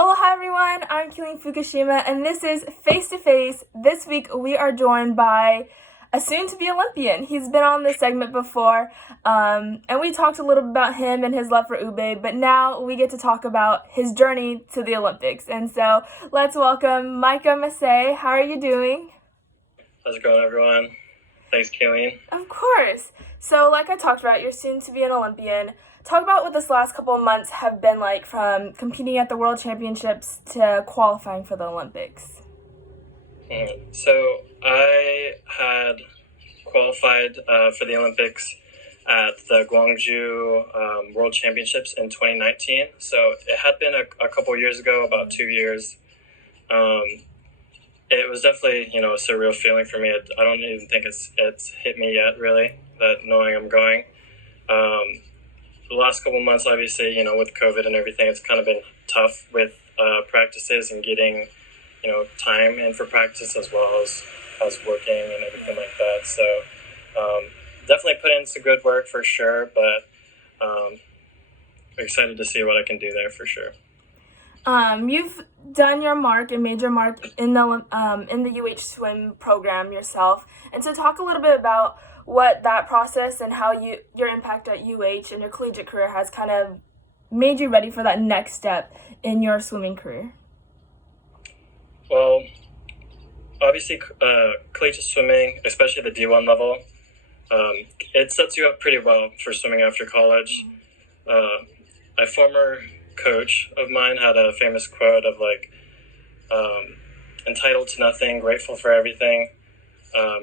Aloha everyone, I'm Keeling Fukushima and this is Face to Face. This week we are joined by a soon-to-be Olympian. He's been on this segment before and we talked a little bit about him and his love for ube, but now we get to talk about his journey to the Olympics. And so let's welcome Micah Masei. How are you doing? How's it going, everyone? Thanks, Keeling. Of course. So like I talked about, you're soon to be an Olympian. Talk about what this last couple of months have been like from competing at the World Championships to qualifying for the Olympics. So I had qualified for the Olympics at the Gwangju World Championships in 2019. So it had been a couple years ago, about 2 years. It was definitely, a surreal feeling for me. I don't even think it's hit me yet, really, that knowing I'm going. The last couple months, obviously, with COVID and everything, it's kind of been tough with practices and getting, time in for practice as well as working and everything like that. So definitely put in some good work for sure, but excited to see what I can do there for sure. You've done your mark and made your mark in the UH swim program yourself, and so talk a little bit about what that process and how your impact at UH and your collegiate career has kind of made you ready for that next step in your swimming career. Well, obviously, collegiate swimming, especially the D1 level, it sets you up pretty well for swimming after college. A former coach of mine had a famous quote of entitled to nothing, grateful for everything.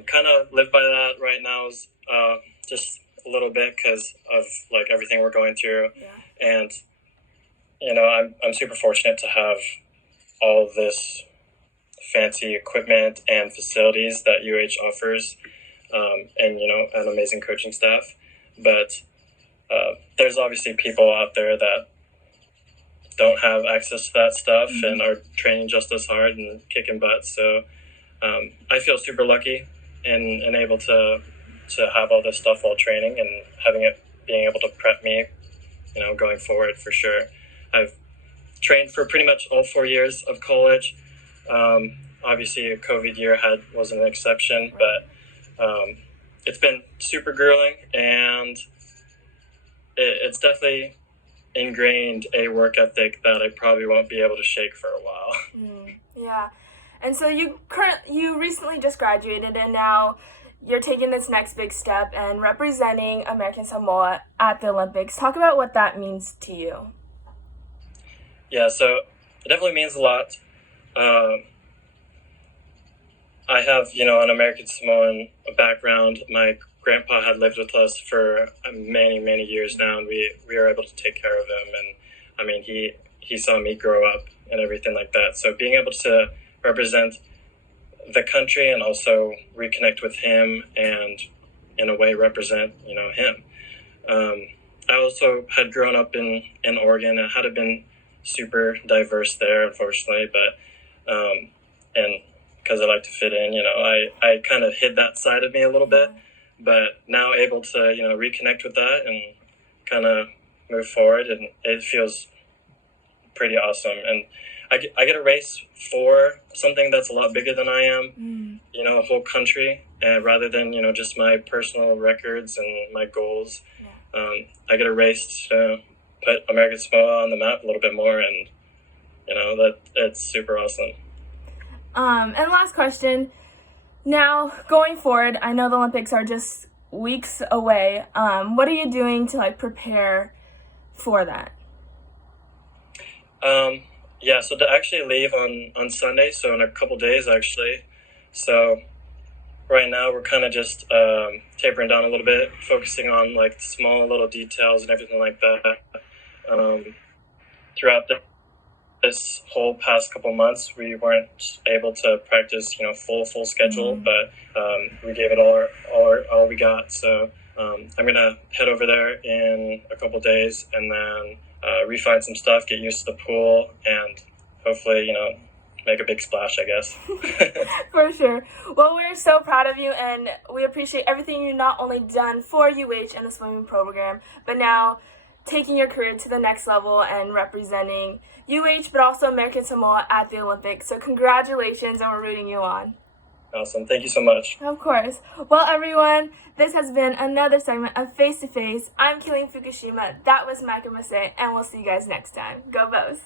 Kind of live by that right now, is just a little bit because of everything we're going through. Yeah. And I'm super fortunate to have all this fancy equipment and facilities that UH offers, and an amazing coaching staff. But there's obviously people out there that don't have access to that stuff and are training just as hard and kicking butt. So I feel super lucky and able to have all this stuff while training and being able to prep me, going forward for sure. I've trained for pretty much all 4 years of college. Obviously a COVID year was an exception, but it's been super grueling, and it's definitely ingrained a work ethic that I probably won't be able to shake for a while. Yeah. And so you recently just graduated, and now you're taking this next big step and representing American Samoa at the Olympics. Talk about what that means to you. Yeah, so it definitely means a lot. I have, an American Samoan background. My grandpa had lived with us for many, many years now, and we were able to take care of him. And he saw me grow up and everything like that. So being able to represent the country and also reconnect with him and in a way represent, him. I also had grown up in Oregon. It had been super diverse there, unfortunately, but and because I like to fit in, I kind of hid that side of me a little bit, but now able to, reconnect with that and kind of move forward, and it feels pretty awesome. And I get a race for something that's a lot bigger than I am, a whole country, and rather than, just my personal records and my goals. I get a race to put American Samoa on the map a little bit more, and, that it's super awesome. And last question. Now, going forward, I know the Olympics are just weeks away. What are you doing to prepare for that? Yeah, so to actually leave on Sunday, so in a couple days actually. So right now we're kind of just tapering down a little bit, focusing on small little details and everything like that. Throughout this whole past couple months, we weren't able to practice, full schedule, but we gave it all we got. So I'm gonna head over there in a couple days and then refine some stuff, get used to the pool, and hopefully, make a big splash, I guess. For sure. Well, we're so proud of you, and we appreciate everything you've not only done for UH and the swimming program, but now taking your career to the next level and representing UH, but also American Samoa at the Olympics. So congratulations, and we're rooting you on. Awesome. Thank you so much. Of course. Well, everyone, this has been another segment of Face to Face. I'm Keeling Fukushima. That was Micah Masei, and we'll see you guys next time. Go Bows!